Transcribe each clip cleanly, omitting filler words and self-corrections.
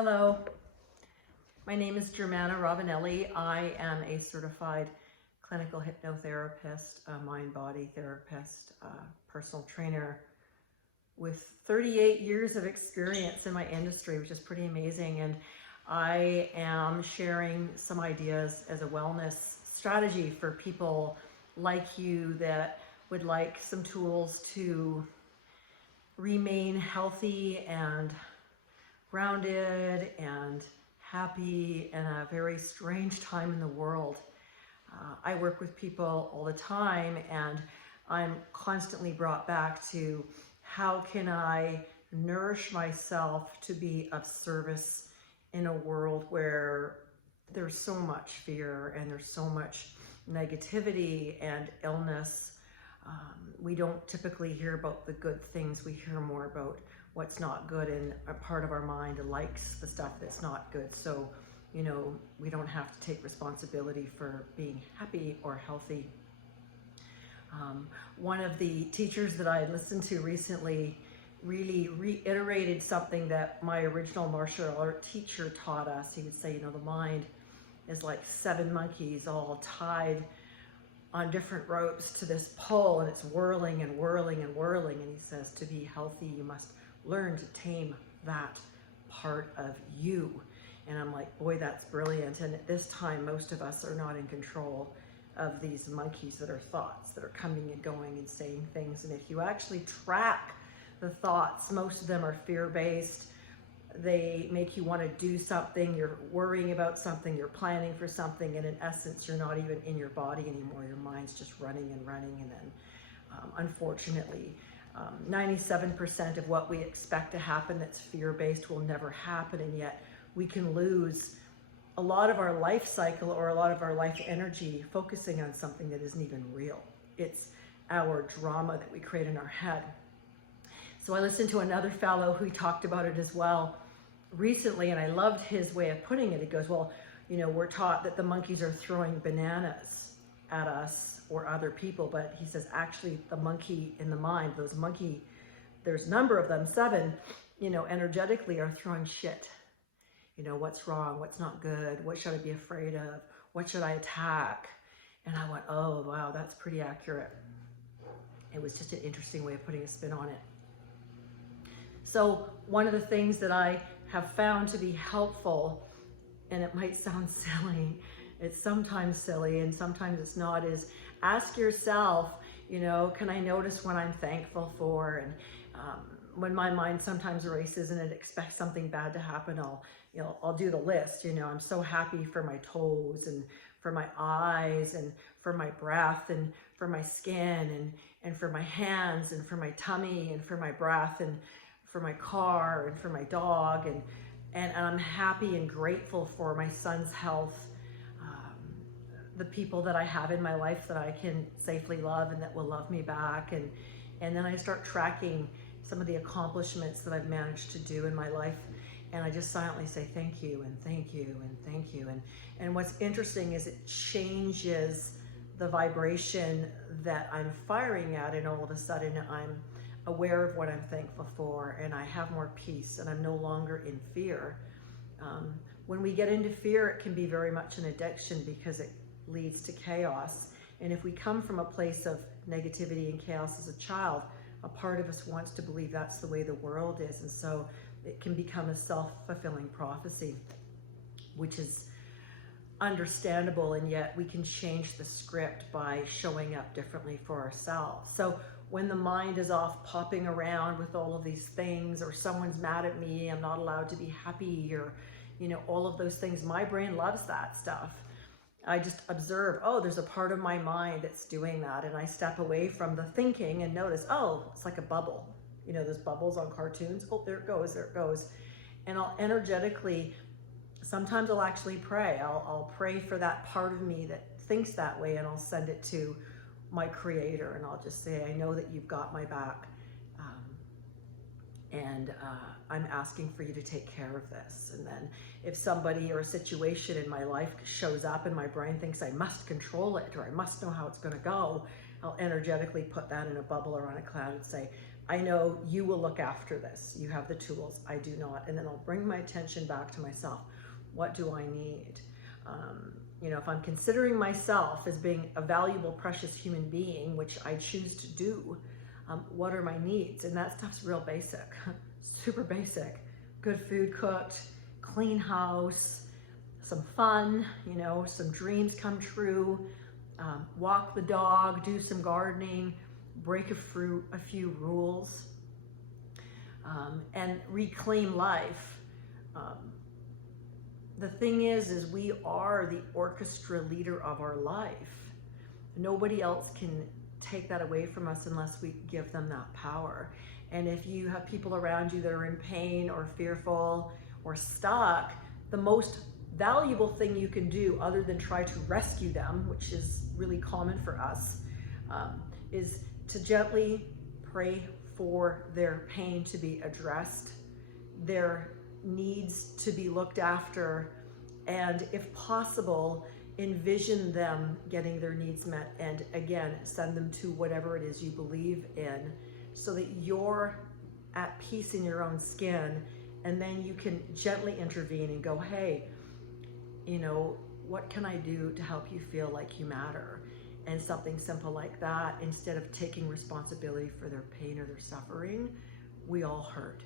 Hello, my name is Germana Ravanelli. I am a certified clinical hypnotherapist, a mind-body therapist, personal trainer with 38 years of experience in my industry, which is pretty amazing. And I am sharing some ideas as a wellness strategy for people like you that would like some tools to remain healthy and grounded and happy in a very strange time in the world. I work with people all the time, and I'm constantly brought back to how can I nourish myself to be of service in a world where there's so much fear and there's so much negativity and illness. We don't typically hear about the good things. We hear more about what's not good, and a part of our mind likes the stuff that's not good. So, we don't have to take responsibility for being happy or healthy. One of the teachers that I listened to recently really reiterated something that my original martial art teacher taught us. He would say, the mind is like 7 monkeys all tied on different ropes to this pole, and it's whirling and whirling and whirling. And he says, to be healthy, you must learn to tame that part of you. And I'm like, boy, that's brilliant. And at this time, most of us are not in control of these monkeys that are thoughts that are coming and going and saying things. And if you actually track the thoughts, most of them are fear-based. They make you want to do something. You're worrying about something. You're planning for something. And in essence, you're not even in your body anymore. Your mind's just running and running. And then, unfortunately, 97% of what we expect to happen that's fear-based will never happen. And yet we can lose a lot of our life cycle or a lot of our life energy focusing on something that isn't even real. It's our drama that we create in our head. So I listened to another fellow who talked about it as well recently, and I loved his way of putting it. He goes, well, we're taught that the monkeys are throwing bananas at us or other people, but he says, actually, the monkey in the mind, there's a number of them, 7, energetically are throwing shit. What's wrong? What's not good? What should I be afraid of? What should I attack? And I went, oh, wow, that's pretty accurate. It was just an interesting way of putting a spin on it. So one of the things that I have found to be helpful, and it might sound silly, it's sometimes silly and sometimes it's not, is ask yourself, can I notice what I'm thankful for? And when my mind sometimes races and it expects something bad to happen, I'll do the list. I'm so happy for my toes and for my eyes and for my breath and for my skin and for my hands and for my tummy and for my breath and for my car and for my dog, and I'm happy and grateful for my son's health, the people that I have in my life that I can safely love and that will love me back, and then I start tracking some of the accomplishments that I've managed to do in my life, and I just silently say thank you and thank you and thank you. And what's interesting is it changes the vibration that I'm firing at, and all of a sudden I'm aware of what I'm thankful for, and I have more peace, and I'm no longer in fear. When we get into fear, it can be very much an addiction because it leads to chaos. And if we come from a place of negativity and chaos as a child, a part of us wants to believe that's the way the world is. And so it can become a self-fulfilling prophecy, which is understandable, and yet we can change the script by showing up differently for ourselves. So when the mind is off popping around with all of these things, or someone's mad at me, I'm not allowed to be happy, or all of those things, my brain loves that stuff. I just observe, oh, there's a part of my mind that's doing that, and I step away from the thinking and notice, oh, it's like a bubble. Those bubbles on cartoons, oh, there it goes, there it goes. And I'll energetically, sometimes I'll actually pray. I'll pray for that part of me that thinks that way, and I'll send it to my creator, and I'll just say, I know that you've got my back, and I'm asking for you to take care of this. And then if somebody or a situation in my life shows up and my brain thinks I must control it or I must know how it's going to go, I'll energetically put that in a bubble or on a cloud and say, I know you will look after this. You have the tools, I do not. And then I'll bring my attention back to myself. What do I need? You know, if I'm considering myself as being a valuable, precious human being, which I choose to do, what are my needs? And that stuff's real basic, super basic. Good food cooked, clean house, some fun, you know, some dreams come true, walk the dog, do some gardening, break a few rules, and reclaim life. The thing is we are the orchestra leader of our life. Nobody else can take that away from us unless we give them that power. And if you have people around you that are in pain or fearful or stuck, the most valuable thing you can do, other than try to rescue them, which is really common for us, is to gently pray for their pain to be addressed, their needs to be looked after, and if possible, envision them getting their needs met, and again, send them to whatever it is you believe in, so that you're at peace in your own skin, and then you can gently intervene and go, hey, you know, what can I do to help you feel like you matter? And something simple like that, instead of taking responsibility for their pain or their suffering. We all hurt.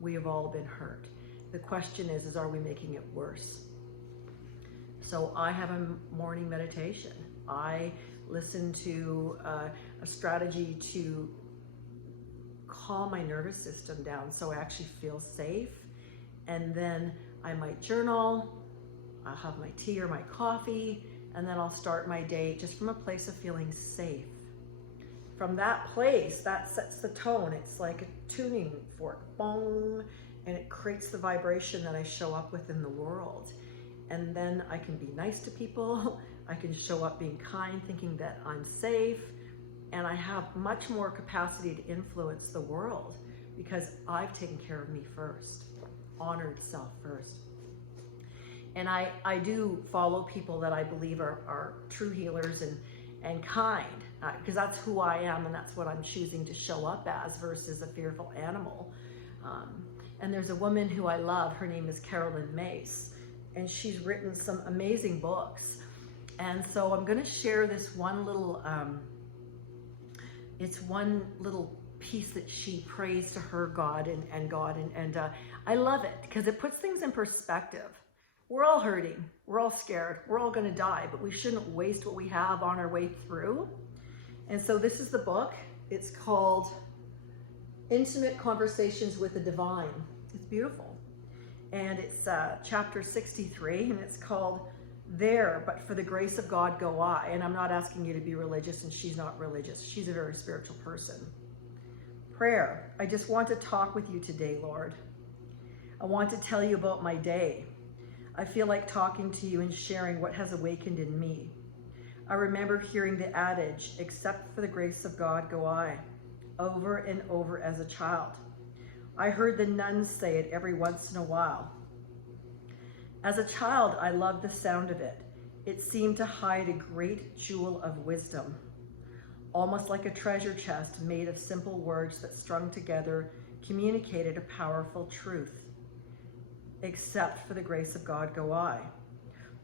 We have all been hurt. The question is are we making it worse? So I have a morning meditation. I listen to a strategy to calm my nervous system down so I actually feel safe. And then I might journal, I'll have my tea or my coffee, and then I'll start my day just from a place of feeling safe. From that place, that sets the tone. It's like a tuning fork, bong, and it creates the vibration that I show up with in the world. And then I can be nice to people. I can show up being kind, thinking that I'm safe, and I have much more capacity to influence the world because I've taken care of me first, honored self first. And I do follow people that I believe are true healers and kind, because that's who I am and that's what I'm choosing to show up as versus a fearful animal. And there's a woman who I love, her name is Caroline Myss, and she's written some amazing books. And so I'm gonna share this one little, it's one little piece that she prays to her God and God, and I love it because it puts things in perspective. We're all hurting, we're all scared, we're all gonna die, but we shouldn't waste what we have on our way through. And so this is the book. It's called Intimate Conversations with the Divine. It's beautiful. And it's chapter 63, and it's called There, But for the Grace of God Go I. And I'm not asking you to be religious, and she's not religious. She's a very spiritual person. Prayer. I just want to talk with you today, Lord. I want to tell you about my day. I feel like talking to you and sharing what has awakened in me. I remember hearing the adage, except for the grace of God go I, over and over as a child. I heard the nuns say it every once in a while. As a child, I loved the sound of it. It seemed to hide a great jewel of wisdom, almost like a treasure chest made of simple words that strung together communicated a powerful truth. Except for the grace of God go I.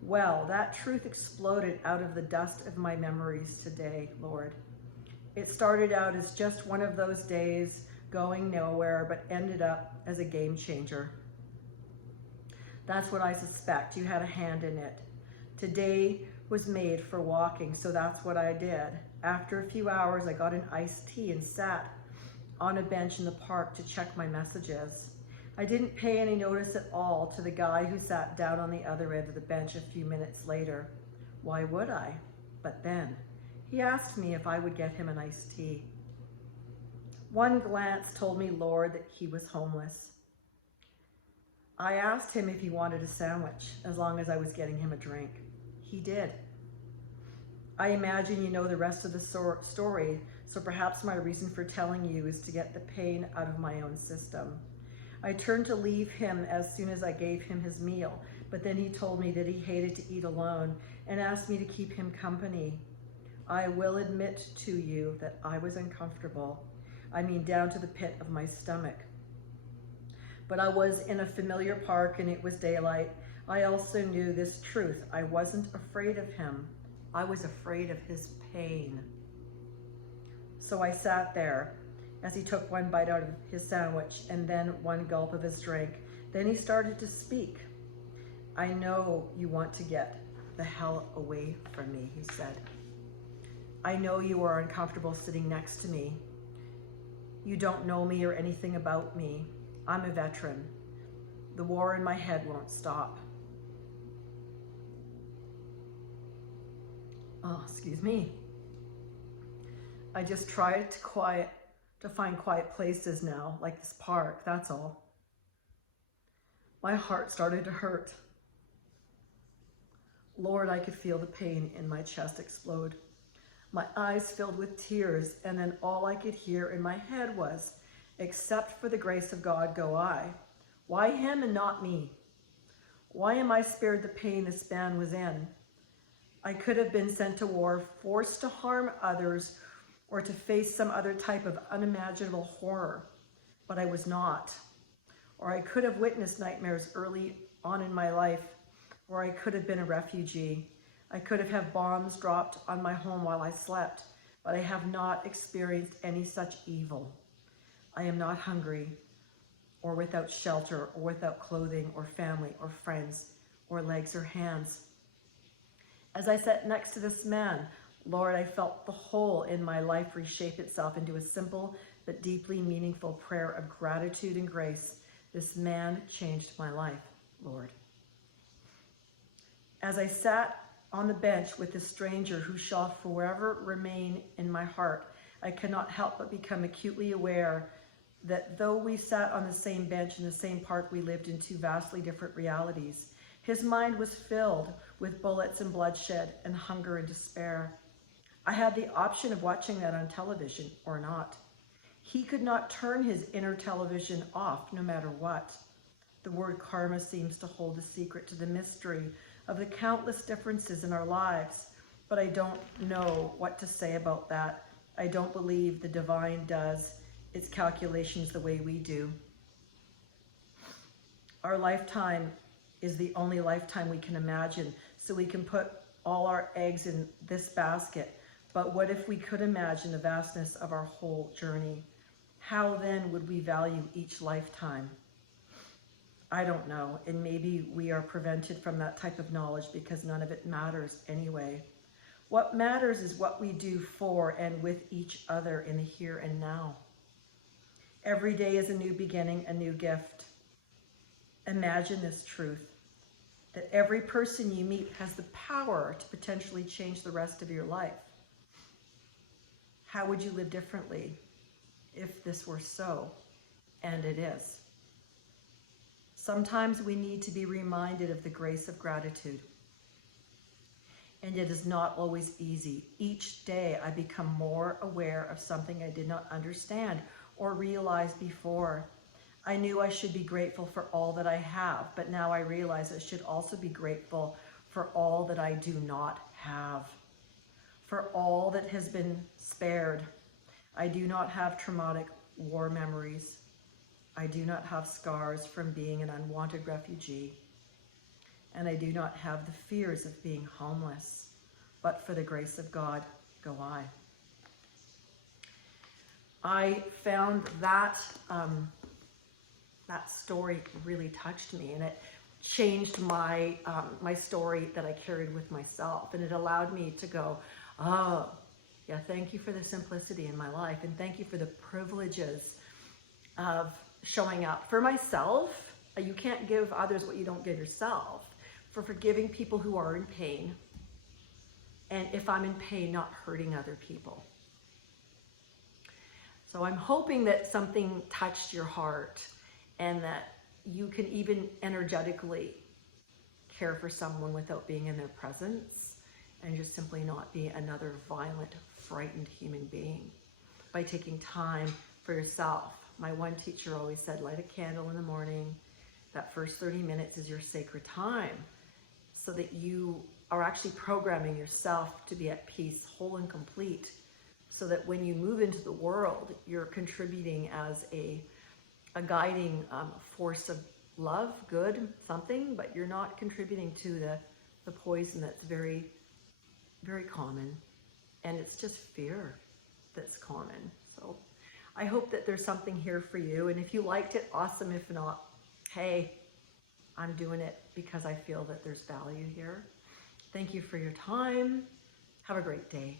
Well, that truth exploded out of the dust of my memories today, Lord. It started out as just one of those days going nowhere, but ended up as a game changer. That's what I suspect. You had a hand in it. Today was made for walking, so that's what I did. After a few hours, I got an iced tea and sat on a bench in the park to check my messages. I didn't pay any notice at all to the guy who sat down on the other end of the bench a few minutes later. Why would I? But then he asked me if I would get him an iced tea. One glance told me, Lord, that he was homeless. I asked him if he wanted a sandwich, as long as I was getting him a drink. He did. I imagine you know the rest of the story, so perhaps my reason for telling you is to get the pain out of my own system. I turned to leave him as soon as I gave him his meal, but then he told me that he hated to eat alone and asked me to keep him company. I will admit to you that I was uncomfortable, I mean, down to the pit of my stomach. But I was in a familiar park and it was daylight. I also knew this truth. I wasn't afraid of him. I was afraid of his pain. So I sat there as he took one bite out of his sandwich and then one gulp of his drink. Then he started to speak. I know you want to get the hell away from me, he said. I know you are uncomfortable sitting next to me. You don't know me or anything about me. I'm a veteran. The war in my head won't stop. Oh, excuse me. I just try to find quiet places now, like this park, that's all. My heart started to hurt. Lord, I could feel the pain in my chest explode. My eyes filled with tears, and then all I could hear in my head was, except for the grace of God go I. Why him and not me? Why am I spared the pain this man was in? I could have been sent to war, forced to harm others, or to face some other type of unimaginable horror, but I was not. Or I could have witnessed nightmares early on in my life, or I could have been a refugee. I could have had bombs dropped on my home while I slept, but I have not experienced any such evil. I am not hungry, or without shelter, or without clothing, or family, or friends, or legs or hands. As I sat next to this man, Lord, I felt the whole in my life reshape itself into a simple but deeply meaningful prayer of gratitude and grace. This man changed my life, Lord. As I sat on the bench with this stranger who shall forever remain in my heart, I cannot help but become acutely aware that though we sat on the same bench in the same park, we lived in two vastly different realities. His mind was filled with bullets and bloodshed and hunger and despair. I had the option of watching that on television or not. He could not turn his inner television off no matter what. The word karma seems to hold a secret to the mystery of the countless differences in our lives, but I don't know what to say about that. I don't believe the divine does its calculations the way we do. Our lifetime is the only lifetime we can imagine, so we can put all our eggs in this basket. But what if we could imagine the vastness of our whole journey? How then would we value each lifetime? I don't know, and maybe we are prevented from that type of knowledge because none of it matters anyway. What matters is what we do for and with each other in the here and now. Every day is a new beginning, a new gift. Imagine this truth, that every person you meet has the power to potentially change the rest of your life. How would you live differently if this were so? And it is. Sometimes we need to be reminded of the grace of gratitude. And it is not always easy. Each day I become more aware of something I did not understand or realize before. I knew I should be grateful for all that I have, but now I realize I should also be grateful for all that I do not have, for all that has been spared. I do not have traumatic war memories. I do not have scars from being an unwanted refugee. And I do not have the fears of being homeless. But for the grace of God, go I. I found that that story really touched me, and it changed my my story that I carried with myself, and it allowed me to go, oh, yeah, thank you for the simplicity in my life, and thank you for the privileges of showing up for myself. You can't give others what you don't give yourself. For forgiving people who are in pain, and if I'm in pain, not hurting other people. So I'm hoping that something touched your heart and that you can even energetically care for someone without being in their presence and just simply not be another violent, frightened human being by taking time for yourself. My one teacher always said, light a candle in the morning. That first 30 minutes is your sacred time, so that you are actually programming yourself to be at peace, whole and complete, so that when you move into the world, you're contributing as a guiding force of love, good, something, but you're not contributing to the poison that's very, very common. And it's just fear that's common. So I hope that there's something here for you. And if you liked it, awesome. If not, hey, I'm doing it because I feel that there's value here. Thank you for your time. Have a great day.